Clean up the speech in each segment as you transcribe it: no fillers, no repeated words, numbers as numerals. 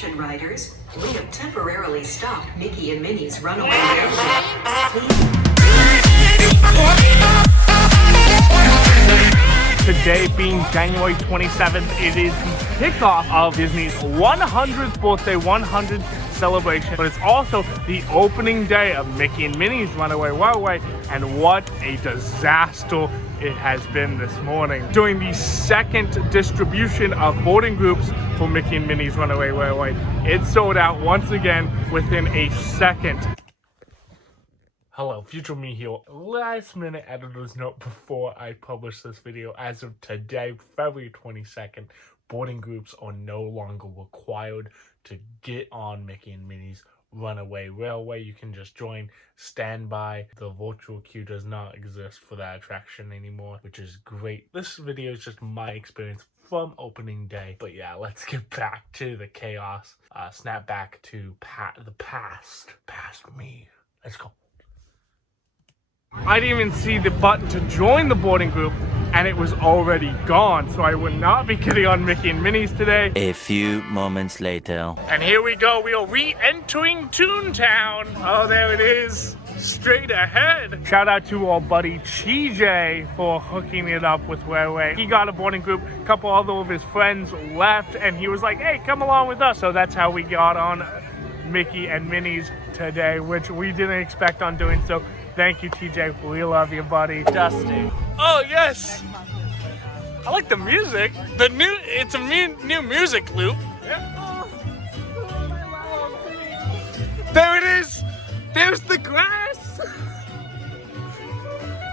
Attention riders, we have temporarily stopped Mickey and Minnie's Runaway airship. Today being January 27th, it is the kickoff of Disney's 100th birthday, 100th celebration, but it's also the opening day of Mickey and Minnie's Runaway Railway, and what a disaster it has been this morning. During the second distribution of boarding groups for Mickey and Minnie's Runaway Railway, it sold out once again within a second. Hello, future me here. Last minute editor's note before I publish this video. As of today, February 22nd, boarding groups are no longer required to get on Mickey and Minnie's Runaway Railway. You can just join standby. The virtual queue does not exist for that attraction anymore, which is great. This video is just my experience from opening day. But yeah, let's get back to the chaos. Snap back to the past me. Let's go. I didn't even see the button to join the boarding group, and it was already gone, so I would not be getting on Mickey and Minnie's today. A few moments later. And here we go, we are re-entering Toontown. Oh, there it is, straight ahead. Shout out to our buddy TJ for hooking it up with Runaway. He got a boarding group, a couple other of his friends left, and he was like, hey, come along with us. So that's how we got on Mickey and Minnie's today, which we didn't expect on doing so. Thank you, TJ. We love you, buddy. Dusty. Oh, yes. I like the music. It's a new music loop. Yeah. There it is. There's the grass.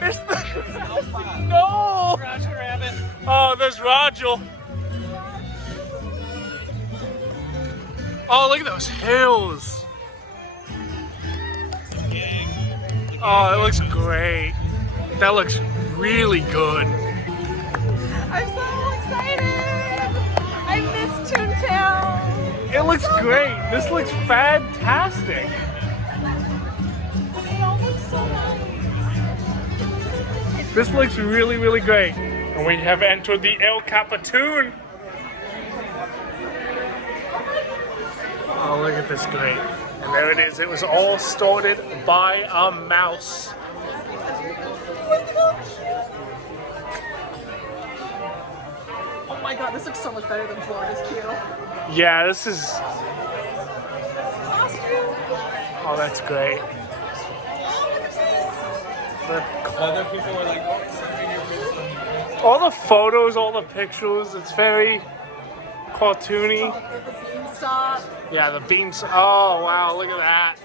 There's the grass. No. Roger Rabbit. Oh, there's Roger. Oh, look at those hills. Oh, it looks great. That looks really good. I'm so excited! I miss Toontown! It looks great. This looks fantastic. They all look so nice. This looks really, really great. And we have entered the Capitoon. Oh, look at this great. And there it is. It was all started by a mouse. Oh my god, this looks so much better than Florida's queue. Yeah, this is... Costume. Oh, that's great. Other people were like, oh, sending your pictures. All the photos, all the pictures, it's very cartoony. Stop. Yeah, the beams. Oh, wow, look at that.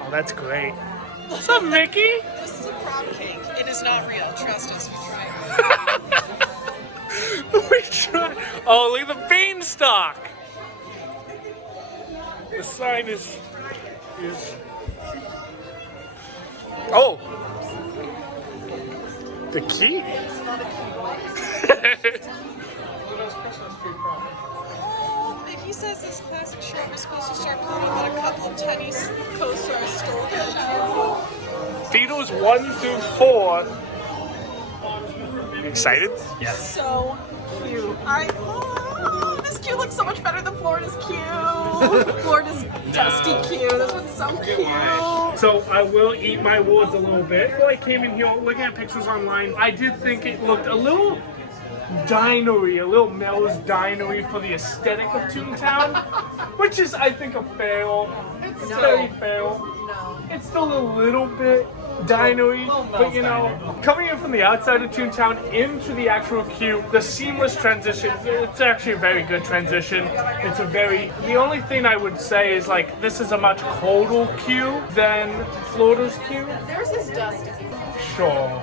Oh, that's great. What's up, Mickey? This is a prom cake. It is not real. Trust us, we tried. We tried. Oh, look at the beanstalk. The sign is. Oh. The key. Oh, Mickey says this classic shirt was supposed to start putting on a couple of tiny coasters stole them. Theaters 1 through 4. Excited? Yes. So cute. This queue looks so much better than Florida's queue. Florida's dusty queue. This one's so cute. So I will eat my words a little bit. Before I came in here looking at pictures online, I did think it looked a little dinery, a little Mel's dinery for the aesthetic of Toontown, which is, I think, a fail. It's very fail. It's still a little bit dinery, but you know, coming in from the outside of Toontown into the actual queue, the seamless transition, it's actually a very good transition. It's a the only thing I would say is like, this is a much colder queue than Florida's queue. Theirs is dusty. Sure.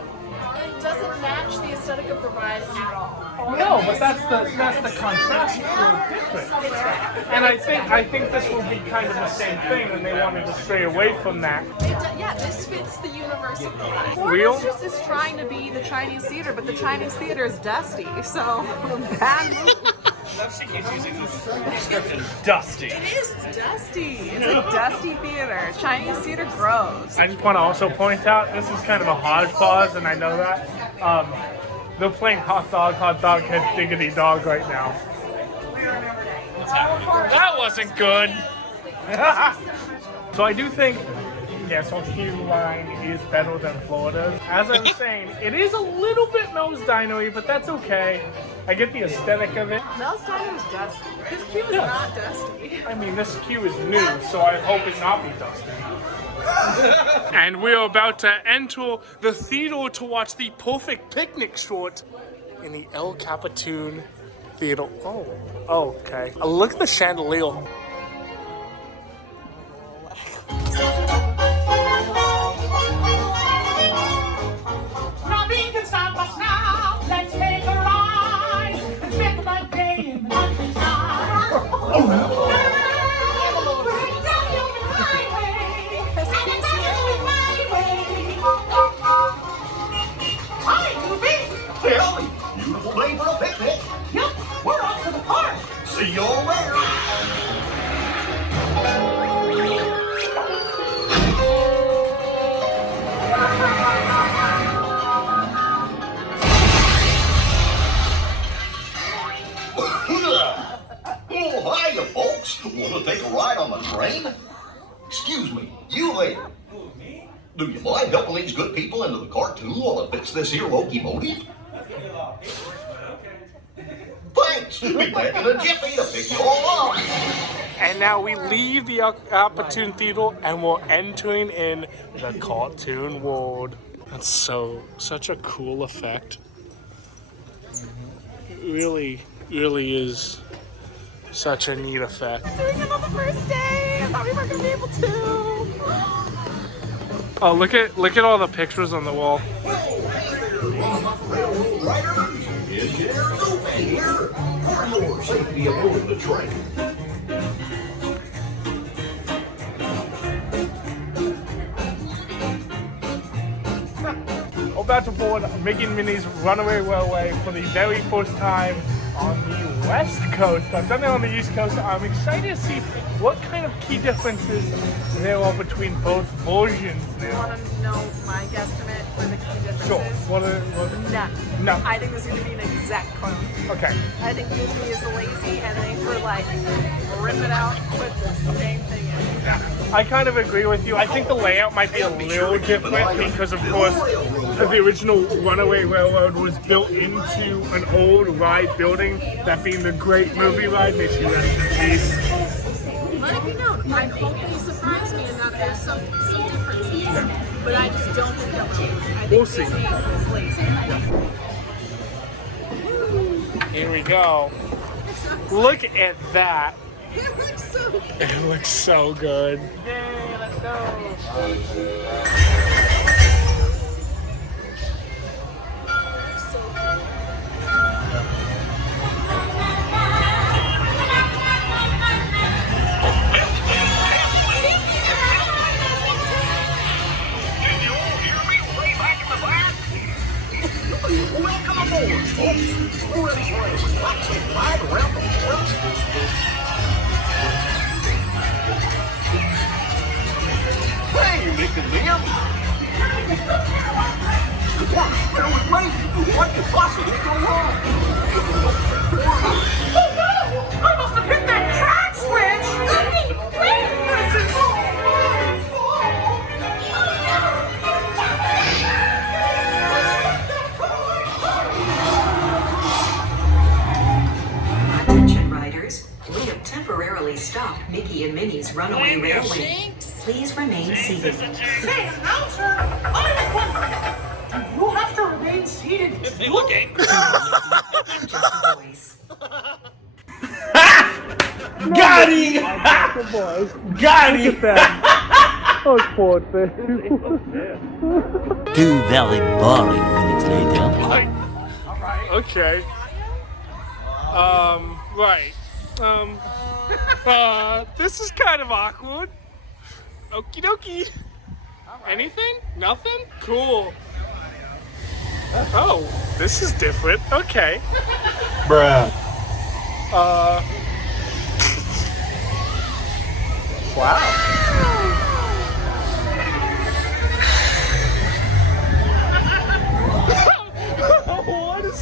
It doesn't match the aesthetic of the ride at all. No, but that's the contrast for difference. And I think this will be kind of the same thing, and they wanted to stray away from that. Yeah, this fits the universe of the ride. Real? Florida's just is trying to be the Chinese theater, but the Chinese theater is dusty, so bad move. She keeps using this description. Dusty. It is, it's dusty. It's a dusty theater. Chinese theater grows. I just want to also point out, this is kind of a hodgepodge, and I know that. They're playing hot dog, head diggity dog right now. That wasn't good. So I do think, yes, our queue line is better than Florida's. As I was saying, it is a little bit nose dino-y, but that's okay. I get the aesthetic of it. Mel's dino is dusty. His queue is not dusty. I mean, this queue is new, so I hope it not be dusty. And we're about to enter the theater to watch the perfect picnic short in the El Capitoon Theater. Oh, okay. Look at the chandelier. Nothing can stop us now. Let's take a ride and spend the day in the countryside. Break down the open highway and it's the my way. Hi, Goofy. Well, beautiful day for a picnic. Yep, we're off to the park. See you all there. Oh, hiya, folks. Want to take a ride on the train? Excuse me, you there. Do you mind helping these good people into the cartoon while I fix this here locomotive? Thanks. Be back in a jiffy to pick you all up. And now we leave the Capitoon Theater and we're entering in the cartoon world. That's such a cool effect. It really is such a neat effect. Doing it on the first day. I thought we weren't gonna be able to. Oh, look at all the pictures on the wall. Railroad rider, engineer Goofy here. For your safety aboard the train. About to board Mickey and Minnie's Runaway Railway for the very first time on the West Coast. I've done it on the East Coast. I'm excited to see what kind of key differences there are between both versions You now. want to know my guesstimate for the key differences? Sure. What None. No. I think this is going to be an exact clone. Okay. I think Disney is lazy and they were like, rip it out, put the same thing in. I kind of agree with you. I think the layout might be a little different because, of course, the original Runaway Railroad was built into an old ride building, that being the great movie ride. May she rest in peace. Let it be known. I hope they surprise me and that there's some differences. But I just don't think that will. I think We'll see. Disney is lazy. Here we go. Look at that. It looks so good. It looks so good. Yay, let's go. Can you all hear me way back in the back? Welcome aboard, folks. We're ready for a relaxing ride around the forest. Hey, Nick and Liam. There was rain. What could possibly go wrong? Oh no! I must have hit that track switch! Attention riders, we have temporarily stopped Mickey and Minnie's Runaway Railway. Please remain seated. Hey, announcer! I have one for you. You have to remain seated. They look angry. Voice. Got him! Got him! Oh, poor thing. 2 very boring minutes later. Okay. Right. This is kind of awkward. Okie dokie. Anything? Nothing? Cool. Oh, this is different. Okay. Bruh. Wow. What is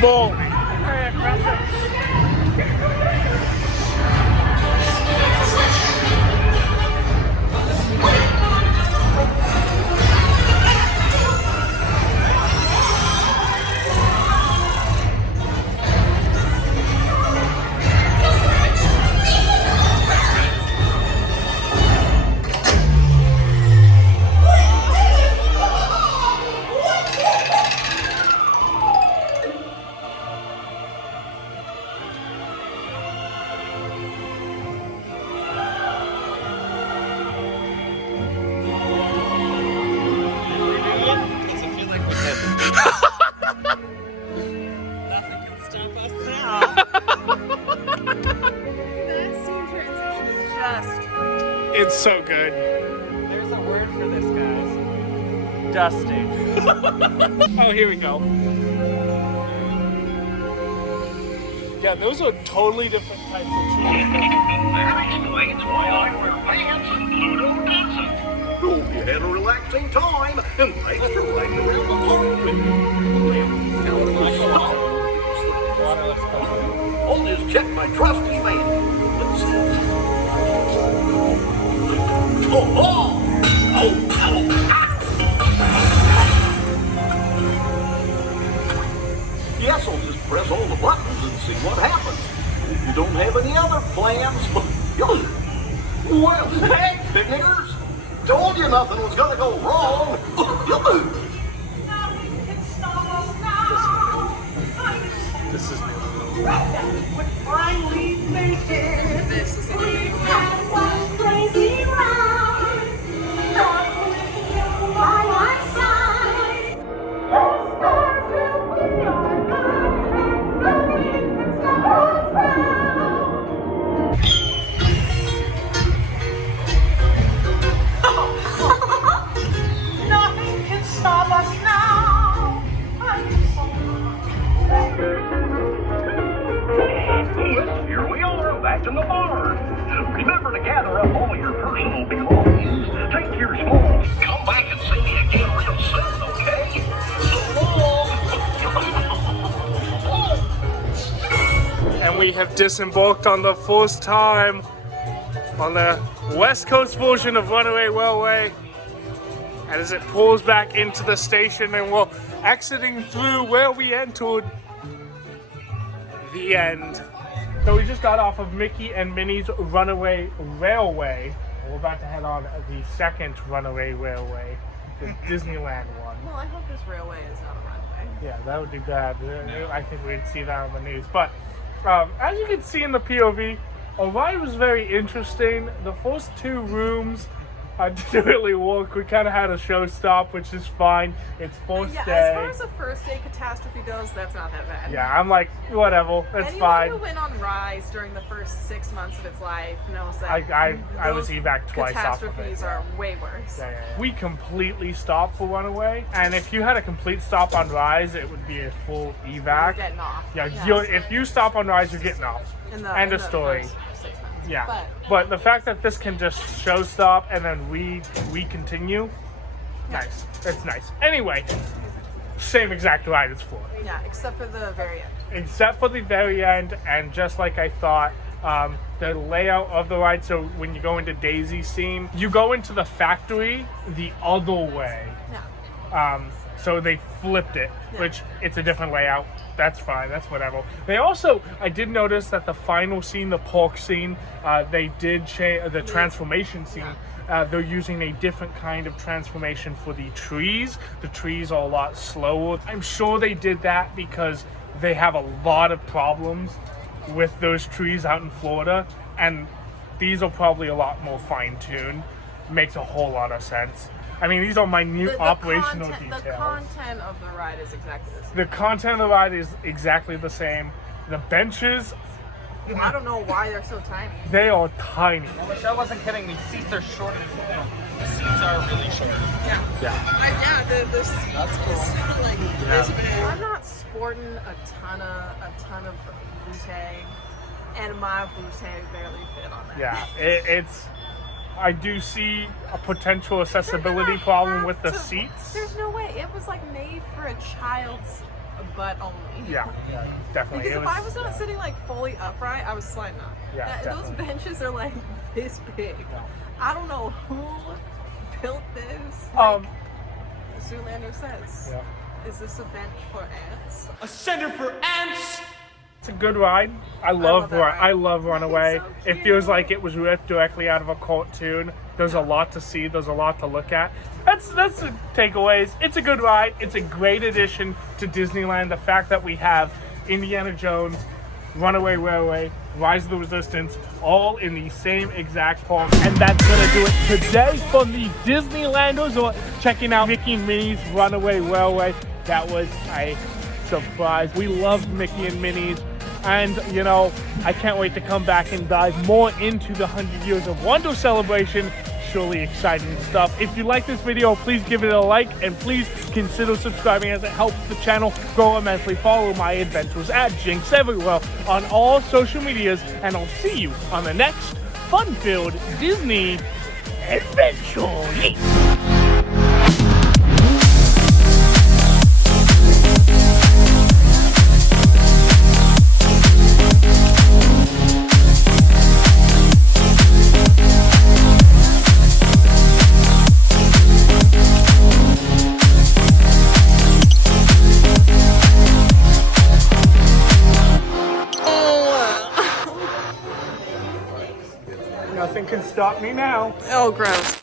Ball. Very aggressive. Nothing can stop us now. That scene transition is just... It's so good. There's a word for this, guys. Dusting. Oh, here we go. Yeah, those are totally different types of trees. That explains why I wear pants and Pluto doesn't. Hope you had a relaxing time, and thanks for riding around the park with me. Now to stop. I'll just check my trusty man. Let's see. Oh, oh! Oh, oh! Yes, I'll just press all the buttons and see what happens. If you don't have any other plans, well, hey, picnickers, told you nothing was gonna go wrong. This is Finally make it. This is We had one crazy ride. Lord, with you by my side. The stars will be our guide, and nothing can stop us now. Nothing can stop us now. I'm so Well, here we are, back in the barn. Remember to gather up all your personal belongings. Take your smalls. Come back and see me again real soon, okay? So long. and we have disembarked on the first time on the West Coast version of Runaway Railway. And as it pulls back into the station, and we're exiting through where we entered, the end. So we just got off of Mickey and Minnie's Runaway Railway. We're about to head on the second Runaway Railway, the Disneyland one. Well, I hope this railway is not a runway. Yeah, that would be bad. I think we'd see that on the news. But as you can see in the POV, a ride was very interesting. The first two rooms didn't really work. We kind of had a show stop, which is fine. It's first Yeah, day. as far as the first day catastrophe goes, that's not that bad. Yeah, I'm like, whatever, that's Anyone fine. who went on Rise during the first 6 months of its life knows that I was those evac twice off of it. catastrophes are way worse. Yeah. We completely stopped for Runaway, and if you had a complete stop on Rise, it would be a full You're evac. getting off. Yeah, Yes. if you stop on Rise, you're getting off. In the, End in of the story. first 6 months. Yeah, but the fact that this can just show stop and then we continue, nice. It's nice. Anyway, same exact ride as for. Yeah, except for the very end. Except for the very end, and just like I thought, the layout of the ride. So when you go into Daisy's scene, you go into the factory the other way. Yeah. So they flipped it, Yeah. which it's a different layout. That's fine. That's whatever. They also, I did notice that the final scene, the park scene, they did change the transformation scene. They're using a different kind of transformation for the trees. The trees are a lot slower. I'm sure they did that because they have a lot of problems with those trees out in Florida, and these are probably a lot more fine-tuned. Makes a whole lot of sense. I mean, these are minute operational details. The content of the ride is exactly the same. The content of the ride is exactly the same. The benches, I don't know why they're so tiny. they are tiny. Michelle wasn't kidding. These seats are short. The seats are really short. Yeah, the seat is like this big. I'm not sporting a ton of bootay, and my bootay barely fit on that. Yeah, it's. I do see a potential accessibility problem with the seats. There's no way. It was like made for a child's butt only. Yeah, definitely. Because if I was not sitting like fully upright, I was sliding up. Yeah, Those definitely. benches are like this big. I don't know who built this. Zoolander says, is this a bench for ants? A center for ants. It's a good ride. I love Runaway. It's so It feels cute. like it was ripped directly out of a cartoon. There's a lot to see. There's a lot to look at. That's the takeaways. It's a good ride. It's a great addition to Disneyland. The fact that we have Indiana Jones, Runaway Railway, Rise of the Resistance, all in the same exact park. And that's gonna do it today from the Disneylanders, or checking out Mickey and Minnie's Runaway Railway. That was a surprise. We loved Mickey and Minnie's, and you know, I can't wait to come back and dive more into the 100 Years of Wonder celebration. Surely exciting stuff. If you like this video, please give it a like, and please consider subscribing as it helps the channel grow immensely. Follow my adventures at Jinx everywhere on all social medias, and I'll see you on the next fun-filled Disney adventure. Nothing can stop me now. Oh, gross.